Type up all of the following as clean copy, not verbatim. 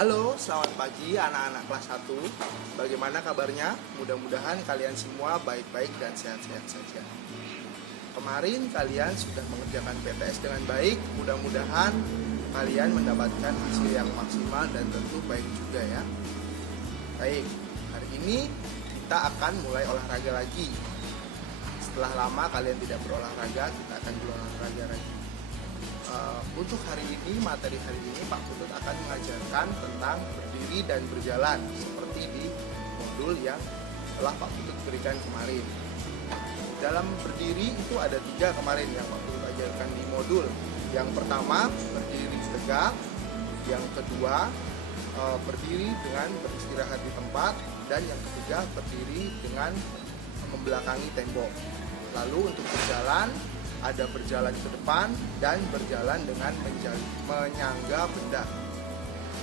Halo, selamat pagi anak-anak kelas 1. Bagaimana kabarnya? Mudah-mudahan kalian semua baik-baik dan sehat-sehat saja. Kemarin kalian sudah mengerjakan PTS dengan baik. Mudah-mudahan kalian mendapatkan hasil yang maksimal dan tentu baik juga ya. Baik, hari ini kita akan mulai olahraga lagi. Setelah lama kalian tidak berolahraga, kita akan berolahraga lagi. Untuk hari ini, materi hari ini Pak Putut akan mengajarkan tentang berdiri dan berjalan seperti di modul yang telah Pak Putut berikan kemarin. Dalam berdiri itu ada 3 kemarin yang Pak Putut ajarkan di modul. Yang pertama, berdiri tegak. Yang kedua, berdiri dengan beristirahat di tempat. Dan yang ketiga, berdiri dengan membelakangi tembok. Lalu untuk berjalan, ada berjalan ke depan dan berjalan dengan menyangga benda.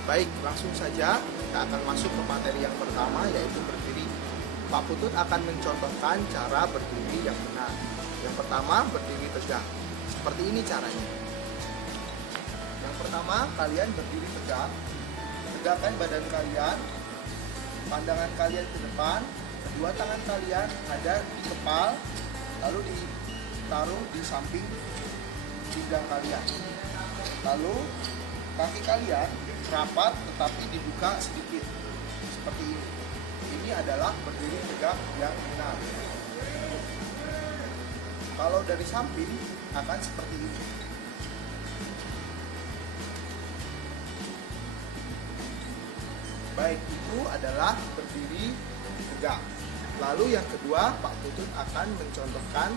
Baik, langsung saja kita akan masuk ke materi yang pertama, yaitu berdiri. Pak Putut akan mencontohkan cara berdiri yang benar. Yang pertama, berdiri tegak. Seperti ini caranya. Yang pertama, kalian berdiri tegak. Tegakkan badan kalian, pandangan kalian ke depan, kedua tangan kalian ada di kepal, lalu ditaruh di samping pinggang kalian. Lalu kaki kalian rapat tetapi dibuka sedikit seperti ini. Ini adalah berdiri tegak yang benar. Kalau dari samping akan seperti ini. Baik, itu adalah berdiri tegak. Lalu yang kedua, Pak Putut akan mencontohkan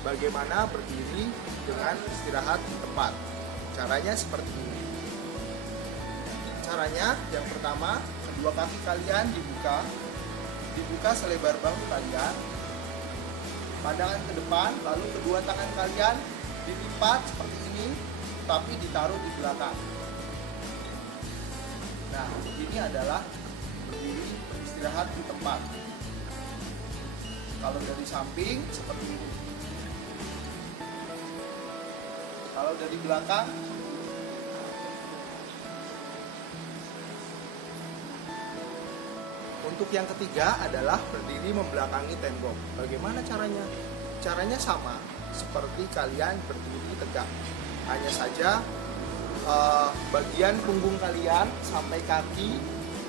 bagaimana berdiri dengan istirahat di tempat. Caranya seperti ini. Caranya yang pertama, kedua kaki kalian dibuka selebar bahu kalian, pandangan ke depan, lalu kedua tangan kalian dilipat seperti ini, tapi ditaruh di belakang. Nah, ini adalah berdiri beristirahat di tempat. Kalau dari samping seperti ini. Kalau dari belakang, untuk yang ketiga adalah berdiri membelakangi tembok. Bagaimana caranya? Caranya sama seperti kalian berdiri tegak. Hanya saja bagian punggung kalian sampai kaki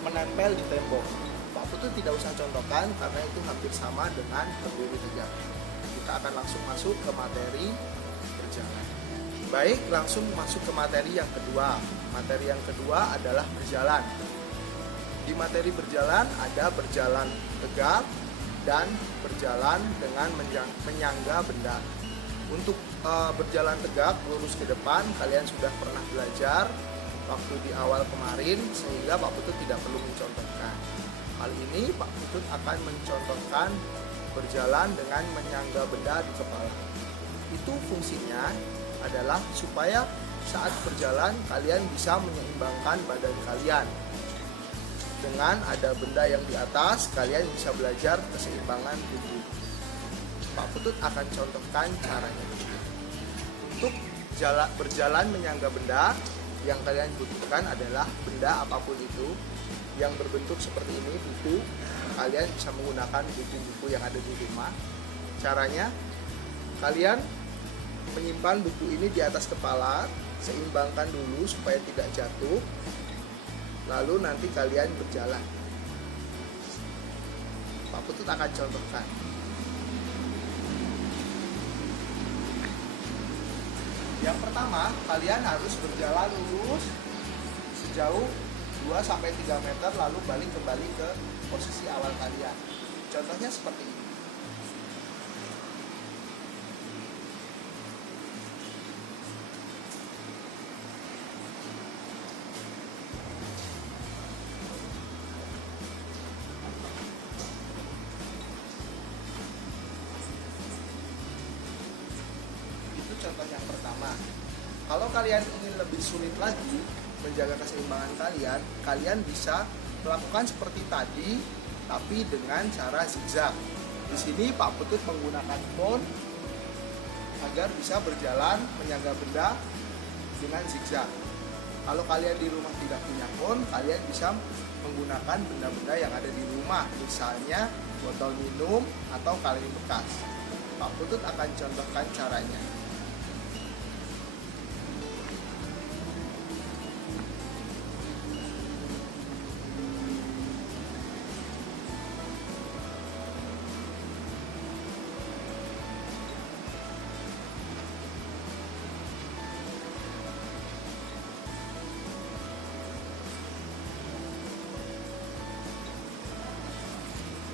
menempel di tembok. Pak Putut tidak usah contohkan karena itu hampir sama dengan berdiri tegak. Kita akan langsung masuk ke materi berjalan. Baik, langsung masuk ke materi yang kedua. Materi yang kedua adalah berjalan. Di materi berjalan ada berjalan tegak dan berjalan dengan menyangga benda. Untuk berjalan tegak lurus ke depan kalian sudah pernah belajar waktu di awal kemarin, sehingga Pak Putut tidak perlu mencontohkan. Hal ini Pak Putut akan mencontohkan berjalan dengan menyangga benda di kepala. Itu fungsinya adalah supaya saat berjalan kalian bisa menyeimbangkan badan kalian. Dengan ada benda yang di atas, kalian bisa belajar keseimbangan tubuh. Pak Putut akan contohkan caranya. Untuk berjalan menyangga benda, yang kalian butuhkan adalah benda apapun itu yang berbentuk seperti ini, buku. Kalian bisa menggunakan buku-buku yang ada di rumah. Caranya, kalian menyimpan buku ini di atas kepala, seimbangkan dulu supaya tidak jatuh. Lalu nanti kalian berjalan. Pak Putut akan contohkan. Yang pertama, kalian harus berjalan lurus sejauh 2-3 meter lalu balik kembali ke posisi awal kalian. Contohnya seperti ini. Itu contoh yang pertama. Kalau kalian ingin lebih sulit lagi menjaga keseimbangan kalian, kalian bisa melakukan seperti tadi, tapi dengan cara zigzag. Di sini Pak Putut menggunakan phone agar bisa berjalan menyangga benda dengan zigzag. Kalau kalian di rumah tidak punya phone, kalian bisa menggunakan benda-benda yang ada di rumah, misalnya botol minum atau kaleng bekas. Pak Putut akan contohkan caranya.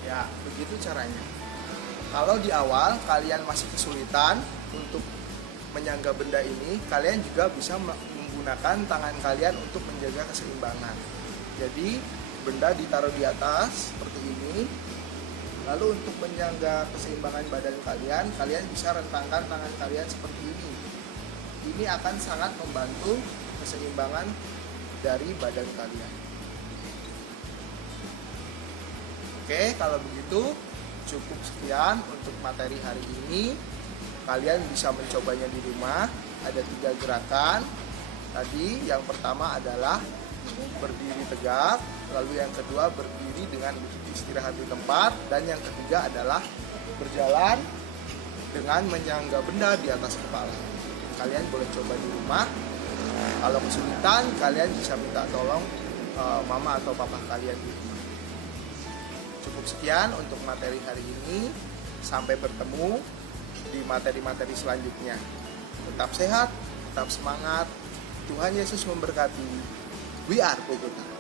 Ya, begitu caranya. Kalau di awal kalian masih kesulitan untuk menyangga benda ini, kalian juga bisa menggunakan tangan kalian untuk menjaga keseimbangan. Jadi, benda ditaruh di atas seperti ini. Lalu untuk menyangga keseimbangan badan kalian, kalian bisa rentangkan tangan kalian seperti ini. Ini akan sangat membantu keseimbangan dari badan kalian. Oke, kalau begitu cukup sekian untuk materi hari ini. Kalian bisa mencobanya di rumah. Ada 3 gerakan. Tadi yang pertama adalah berdiri tegak, lalu yang kedua berdiri dengan istirahat di tempat, dan yang ketiga adalah berjalan dengan menyangga benda di atas kepala. Kalian boleh coba di rumah. Kalau kesulitan, kalian bisa minta tolong mama atau papa kalian di rumah. Cukup sekian untuk materi hari ini. Sampai bertemu di materi-materi selanjutnya. Tetap sehat, tetap semangat. Tuhan Yesus memberkati. We are Bogota.